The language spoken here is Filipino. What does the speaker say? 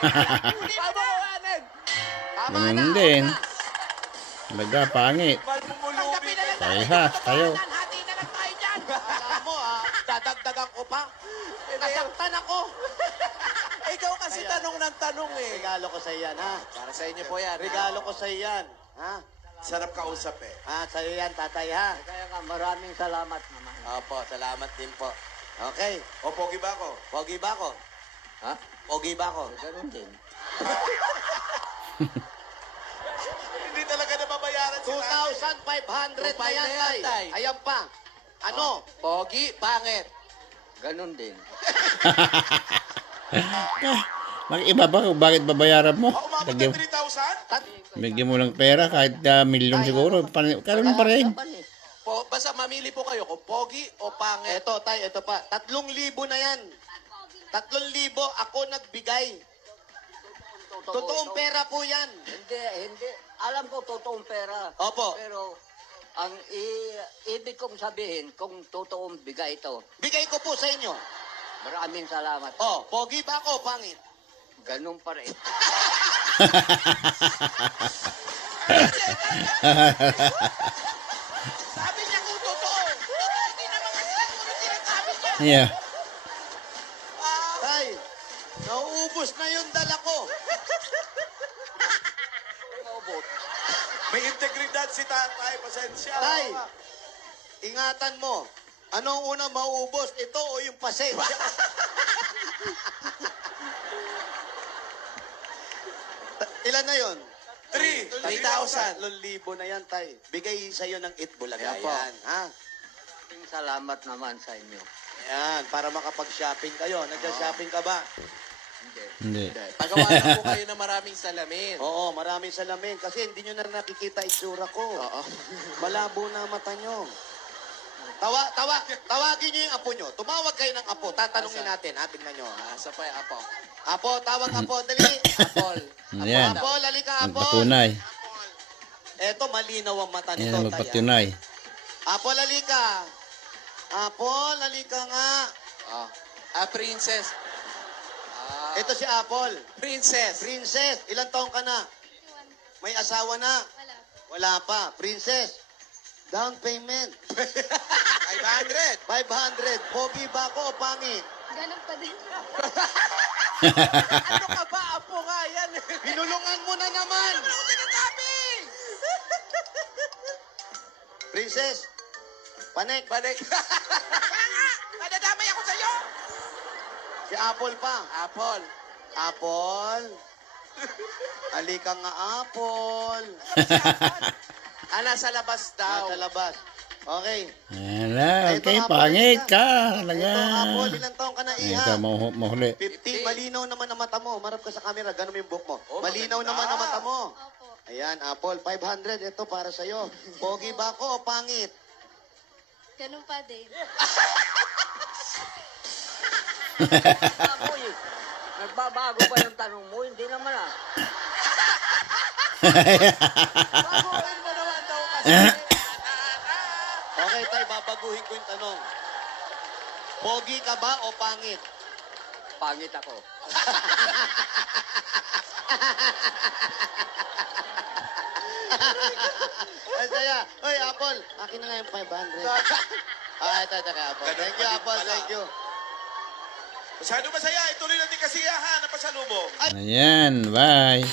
Pabukawanin. Tama na. Ganun din. Talaga, pangit. Tanggapin na lang natin. Parehas, tayo. Hati na lang tayo dyan. Alam mo dadagdagan ko pa. Nasaktan ako. Ikaw kasi tanong ng tanong eh. Regalo ko sa yan, ha? Para sa inyo po yan. Regalo ko sa yan, ha? Sarap kausap eh. Sa'yo yan, tatay, ha? Kaya nga, maraming salamat naman. Opo, salamat din po. Okay, O, pogi ba ako? pogi ba ako? Ha? Pogi ba ako? Ganun din. Hindi talaga nababayaran si tatay. 2,500 na yan, tay. Ayan pa. Ano? Pogi, pangit. Ganun din. Mag-iba ba kung bakit babayaran mo? Umabot ng 3,000? Bigyan mo lang pera kahit milyon siguro. Karoon pa rin. Basta mamili po kayo kung pogi o pangit. Eto, tay, eto pa. 3,000 na yan. 3,000 ako nagbigay. Totoong pera po yan. Hindi. Alam ko totoong pera. Opo. Pero, ang ibig kong sabihin, kung totoong bigay ito, Bigay ko po sa inyo. maraming salamat. Oh, pogi ba ako, pangit? Ganun pa rin. Sabi niya kung totoo. Totoo, hindi naman kasi siguro sinasabi niya. Yeah. Tay, nauubos na yung dala ko. May integridad si tatay. Pasensya. Tay, ingatan mo. Anong unang mauubos? Ito o yung pasensya? Ilan na yon? 3,000. 3,000 na yan, tay. Bigay sa'yo ng Itbulaga Ayan po. yan, ha? Maraming salamat naman sa inyo. Yan, para makapag-shopping kayo. Nagsa-shopping ka ba? Hindi. Hindi. Pagawa na po kayo ng maraming salamin. Oo, maraming salamin. Kasi hindi nyo na nakikita itsura ko. Oo. Malabo na mata nyo. Tawagin nyo yung apo nyo. Tumawag kayo ng apo. Tatanungin natin. Tignan nyo. Asa pa yung apo? Apo, tawag apo. Dali. Apol. Ayan. Apo, lalika apo. Magpatunay. Eto, malinaw ang mata nito. Ayan, tay, magpatunay. Apo, lalika. Apo, lalika nga. Princess. Ito si Apple. Princess. Princess, ilang taong ka na? May asawa na? Wala pa. Princess, down payment. 500. 500. Pogi ba ako o pangit? Ganun pa din. Ano ka ba? Apo nga yan. Binulungan mo na naman. Ano ko sinasabi? Princess, panek. Balik. Nadadamay ako sa'yo. Si Apple pa. Apple. Apple. Halika nga, Apple. Nasa labas daw. Nasa labas. Okay. Ayan na. Ito, Okay, Apple, pangit isa. ka. Talaga. Ito, Apple, ilang taong ka na, Iha? Ito, mahuli. 50. Malinaw naman ang mata mo. Marap ka sa camera. Ganun mo yung book mo. Oh, Malinaw maganda. naman ang mata mo. Opo. Ayan, Apple, 500. Ito para sa'yo. Pogi ba ako o pangit? Ganun pa din. Apoy, nagbabago pa yung tanong mo, hindi naman Baguhin mo naman daw kasi. Okay, tay, babaguhin ko yung tanong. Pogi ka ba o pangit? Pangit ako. Ay, saya. Hoy, Apple, akin na nga yung 500. Ito, Apple. Ganun Thank you, pa din Apple. pala. Thank you. Masyado masaya. Ituloy natin kasiyahan na pasalubong. Ayan, bye.